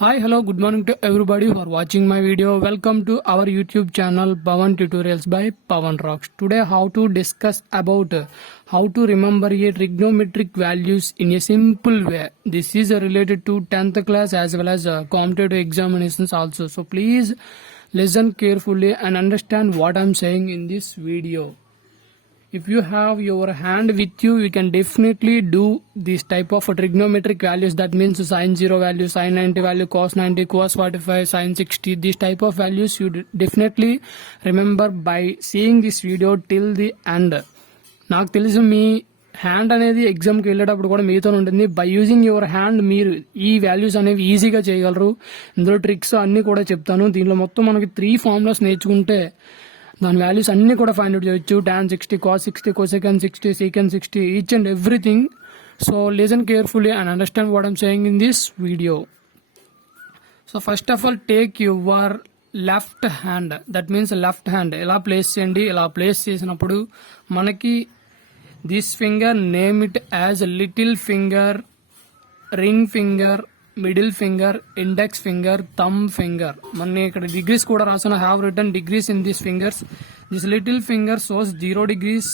Hi, hello, good morning to everybody who are watching my video. Welcome to our YouTube channel Pawan Tutorials by Pawan Rocks. Today how to discuss about how to remember a trigonometric values in a simple way. This is related to 10th class as well as competitive examinations also. So please listen carefully and understand what I'm saying in this video. If you have your hand with you can definitely do this type of trigonometric values. That means sin 0 value, sin 90 value, cos 90, cos 45, sin 60. This type of values you definitely remember by seeing this video till the end. నాకు తెలుసు మీ hand అనేది ఎగ్జామ్కి వెళ్ళేటప్పుడు కూడా మీతో ఉంటుంది. By using your hand మీరు ఈ వాల్యూస్ అనేవి ఈజీగా చేయగలరు. ఇందులో ట్రిక్స్ అన్నీ కూడా చెప్తాను. దీనిలో మొత్తం మనకి 3 ఫార్ములాస్ నేర్చుకుంటే దాని వాల్యూస్ అన్ని కూడా ఫైండ్ అవుట్ చేయొచ్చు. tan 60, cos 60, cosecant 60, secant 60, each and everything. So listen carefully and understand what I'm saying in this video. So first of all, take your left hand. That means left hand ఎలా place చేయండి. ఇలా place చేసినప్పుడు మనకి this finger name it as little finger, ring finger, middle finger, index finger, thumb finger. మన ఇక్కడ degrees కూడా రాసిన. Have return degrees in this fingers. This little finger shows 0 degrees.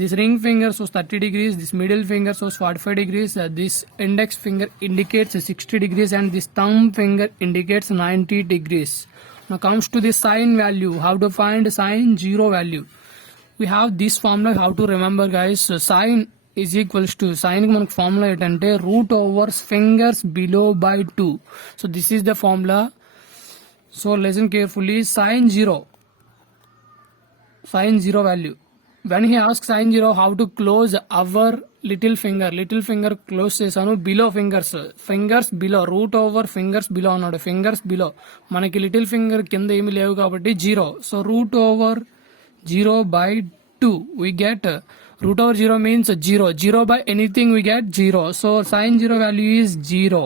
This ring finger shows 30 degrees. This middle finger shows 45 degrees. This index finger indicates 60 degrees and this thumb finger indicates 90 degrees. Now comes to the sin value. How to find sin 0 value? We have this formula. How to remember, guys? So sin is equals to, sin కి మనకు formula ఏంటంటే root overs fingers below by 2. So this is the formula. So listen carefully. sin 0 value. When he ask sin 0 how to close our little finger close చేశాను. Below fingers below, root over fingers below అన్నాడు. Fingers below మనకి little finger కింద ఏమి లేవు కాబట్టి 0. So root over 0 by 2 we get root over 0 means 0 by anything we get 0. So sin 0 value is 0.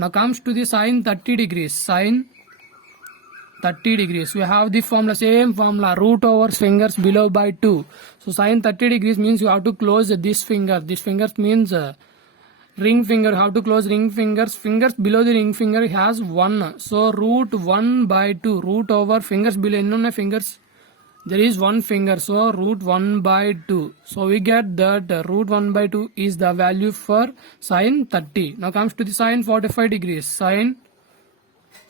Now comes to the sin 30 degrees. We have the formula, same formula, root over fingers below by 2. So sin 30 degrees means you have to close this fingers means ring finger. How to close ring fingers below the ring finger has 1. So root 1 by 2, root over fingers below enno fingers, there is 1 finger, so root 1 by 2. So we get that root 1 by 2 is the value for sin 30. Now comes to the sin 45 degrees. Sin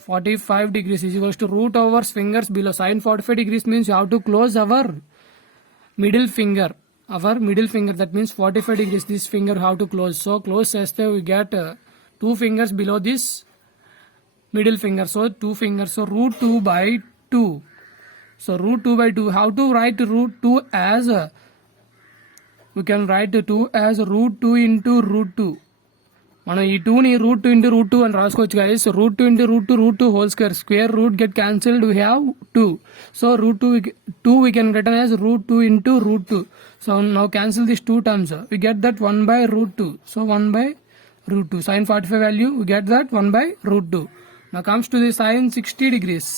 45 degrees is equals to root over fingers below. Sin 45 degrees means you have to close our middle finger. That means 45 degrees. This finger how to close. So close cheste we get 2 fingers below this middle finger. So 2 fingers. So root 2 by 2. So root 2 by 2. How to write root 2 as? We can write 2 as root 2 into root 2. మనం ఈ 2 ని root 2 into root 2 అని రాసుకోవచ్చు guys. root 2 into root 2 whole square. Square root get cancelled. We have 2. So root 2 we can written as root 2 into root 2. So now cancel these 2 terms. We get that 1 by root 2. So 1 by root 2. Sin 45 value we get that 1 by root 2. Now comes to the sin 60 degrees.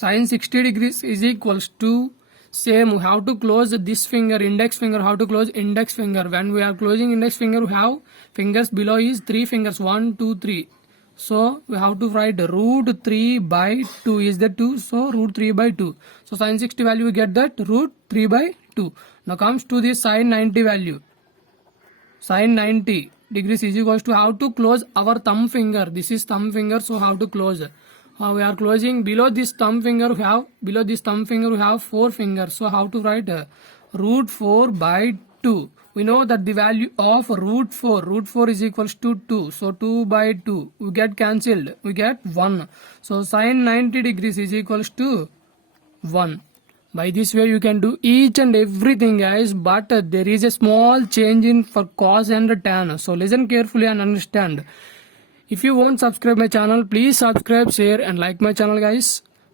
Sin 60 degrees is equals to same. We have to close this finger, index finger. How to close index finger? When we are closing index finger, we have fingers below is 3 fingers, 1, 2, 3. So we have to write root 3 by 2 is the 2. So root 3 by 2. So sin 60 value we get that root 3 by 2. Now comes to the sin 90 value. Sin 90 degrees is equals to how to close our thumb finger. This is thumb finger. So how to close? We are closing below this thumb finger. We have 4 fingers. So how to write root 4 by 2? We know that the value of root 4 is equals to 2. So 2 by 2 we get cancelled. We get 1. So sin 90 degrees is equals to 1. By this way you can do each and everything, guys, but there is a small change in for cos and tan. So listen carefully and understand. If you won't subscribe my channel, please subscribe, share and like my channel, guys.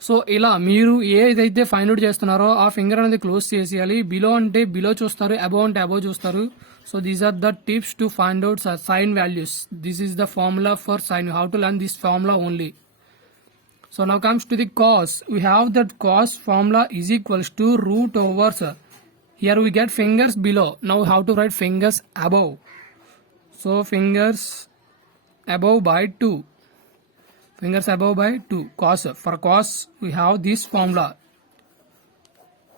So ఇలా మీరు ఏదైతే find out చేస్తున్నారో ఆ finger అనేది close చేసేయాలి. Below అంటే below చూస్తారు, above అంటే అబోవ్ చూస్తారు. So these are the tips to find out sine values. This is the formula for sine. You have to learn this formula only. So now comes to the cos. We have that cos formula is equals to root over. Here we get fingers below. Now we have to write fingers above. So fingers above by 2. Fingers above by 2. Cos. For cos, we have this formula.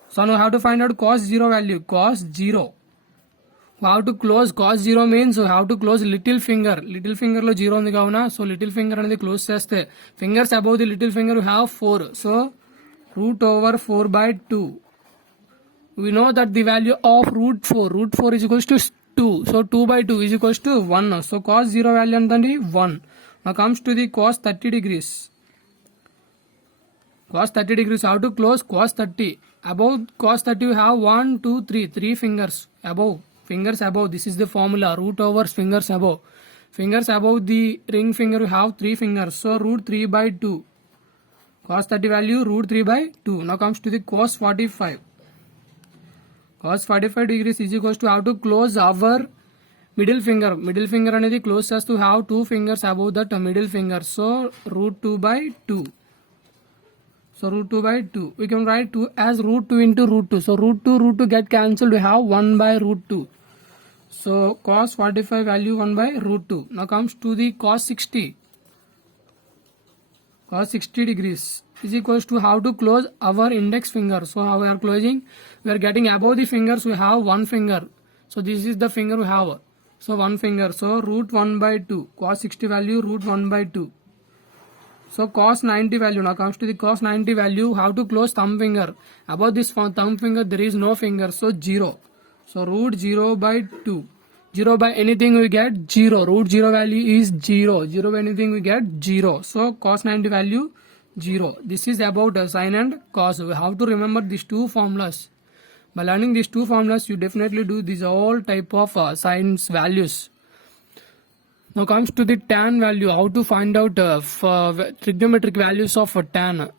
So now we have to find out cos 0 value. Cos 0. We have to close cos 0 means we have to close little finger. Little finger lo 0 undi kavuna. So little finger anedi close cheste. Fingers above the little finger we have 4. So root over 4 by 2. We know that the value of root 4. Root 4 is equals to 2. So 2 by 2 is equals to 1. So cos 0 value entandi 1. Now comes to the cos 30 degrees. Cos 30 degrees, how to close cos 30. Above cos 30 we have 1, 2, 3. 3 fingers above. Fingers above. This is the formula. Root over fingers above. Fingers above the ring finger we have 3 fingers. So root 3 by 2. Cos 30 value root 3 by 2. Now comes to the cos 45. Cos 45 degrees is equals to how to close our middle finger. Middle finger anedi close has to have 2 fingers above that middle finger. So root 2 by 2. So root 2 by 2. We can write 2 as root 2 into root 2. So root 2 get cancelled. We have 1 by root 2. So cos 45 value 1 by root 2. Now comes to the cos 60. Cos 60 degrees is equals to how to close our index finger. So how we are closing? We are getting above the fingers. We have 1 finger. So this is the finger we have. So 1 finger. So root 1 by 2. Cos 60 value root 1 by 2. So cos 90 value. Now comes to the cos 90 value. How to close thumb finger? Above this thumb finger there is no finger. So 0. So root 0 by 2. 0 by anything we get 0. Root 0 value is 0. 0 by anything we get 0. So cos 90 value 0. This is about sine and cos. We have to remember these two formulas. By learning these two formulas, you definitely do these all type of sines values. Now comes to the tan value. How to find out trigonometric values of tan.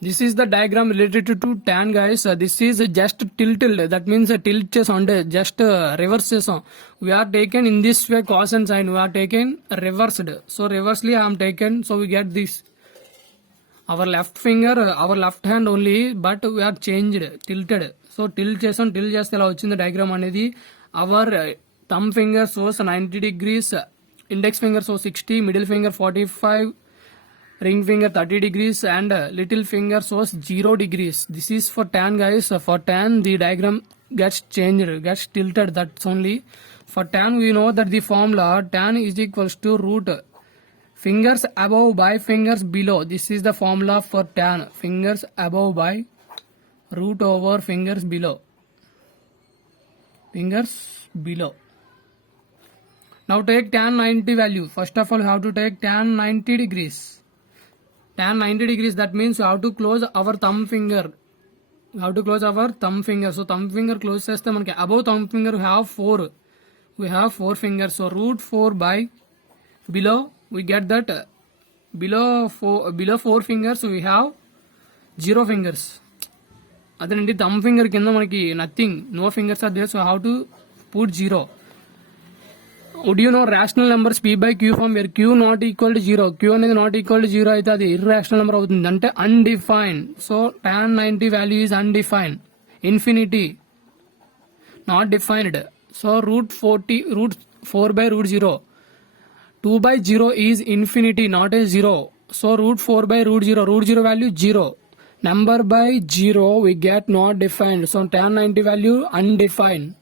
This is the diagram related to tan, guys. This is just tilted. That means tilt chesonde just reverse chesom. We are taken in this way cos and sine. We are taken reversed. So reversely I am taken. So we get this. Our left finger, our left hand only, but we are changed, tilted. So tilt chesom, tilt cheste ela vachindi diagram anedi. Our thumb finger shows 90 degrees, index finger shows 60, middle finger 45, ring finger 30 degrees, and little finger shows 0 degrees. This is for tan, guys. For tan the diagram gets changed, gets tilted. That's only for tan. We know that the formula tan is equals to root fingers above by fingers below. This is the formula for tan. Fingers above by root over fingers below. Fingers below. Now take tan 90 value. First of all, you have to take tan 90 degrees. Tan 90 degrees, that means you have to close our thumb finger. You have to close our thumb finger. So thumb finger close cheste manaki above thumb finger we have 4. We have 4 fingers. So root 4 by below we get that below 4 fingers we have 0 fingers. Adanandi thumb finger kinda manaki nothing, no fingers are there. So how to put 0. Would you know rational numbers p by q form where q not equal to 0? Q అనేది not equal to 0 అయితే అది irrational number అవుతుంది, అంటే undefined. So tan 90 value is undefined, infinity, not defined. So root 4 by root 0. 2 by 0 is infinity, not a 0. So root 4 by root 0. Root 0 value 0. Number by 0 we get not defined. So tan 90 value undefined.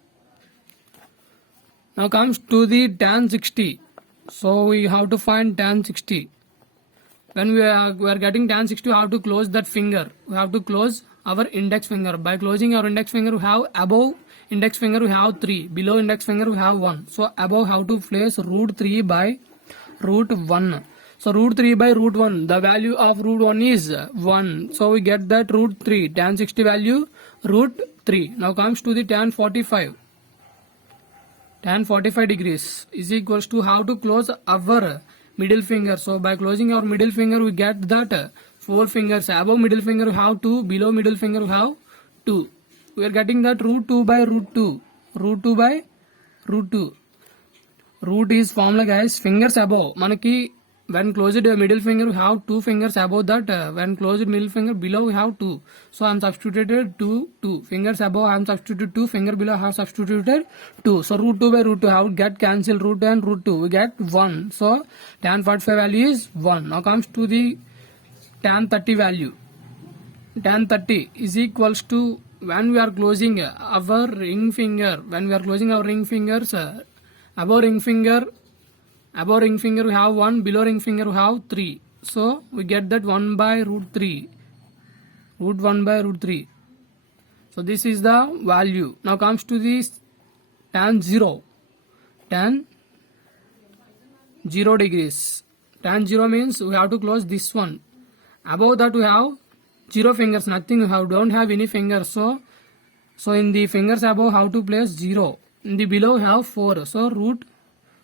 Now comes to the tan 60. So we have to find tan 60. When we are getting tan 60, we have to close that finger. We have to close our index finger. By closing our index finger, we have above index finger we have 3. Below index finger we have 1. So above have to place root 3 by root 1. So root 3 by root 1. The value of root 1 is 1. So we get that root 3. Tan 60 value root 3. Now comes to the tan 45. Tan 45 degrees is equals to how to close our middle finger. So by closing our middle finger we get that 4 fingers. Above middle finger we have 2, below middle finger we have 2. We are getting that root 2 by root 2. Root 2 by root 2. Root is formula, guys. Fingers above. మనకి when closed middle finger we have 2 fingers above that, when closed middle finger below we have 2, so I am substituted 2 fingers above, I am substituted 2 finger below, I have substituted 2, so root 2 by root 2 how get cancel root and root 2 we get 1, so tan 45 value is 1. Now comes to the tan 30 value. Tan 30 is equals to, when we are closing our ring finger, when we are closing our ring fingers, above ring finger we have 1, below ring finger we have 3, so we get that 1 by root 3, root 1 by root 3. So this is the value. Now comes to this tan 0. Tan 0 degrees. Tan 0 means we have to close this one. Above that we have 0 fingers, nothing, we have don't have any fingers, so in the fingers above how to place 0, in the below we have 4, so root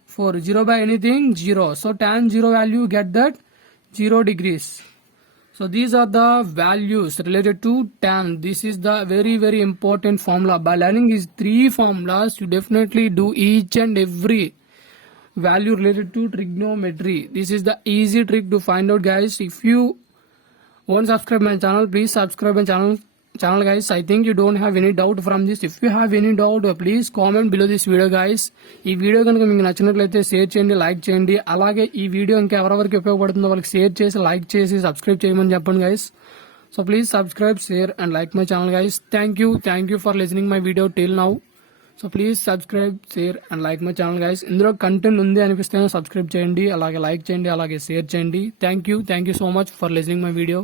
4, 0 by anything 0, so tan 0 value get that 0 degrees. So these are the values related to tan. This is the very important formula. By learning these 3 formulas you definitely do each and every value related to trigonometry. This is the easy trick to find out, guys. If you won't subscribe my channel, please subscribe my channel guys. I think you don't have any doubt from this. If you have any doubt, please comment below this video, guys. ఈ video కనుక మీకు నచ్చినట్లయితే share చేయండి, like చేయండి. అలాగే ఈ video ఇంకా ఎవరెవరికి ఉపయోగపడుతుందో వాళ్ళకి షేర్ చేసి, లైక్ చేసి, సబ్స్క్రైబ్ చేయమని చెప్పండి, guys. So please subscribe, share and like my channel, guys. Thank you for listening my video till now. So please subscribe, share and like my channel, guys. ఇందులో content ఉంది అనిపిస్తే subscribe చేయండి, అలాగే like చేయండి, అలాగే share చేయండి. Thank you so much for listening my video.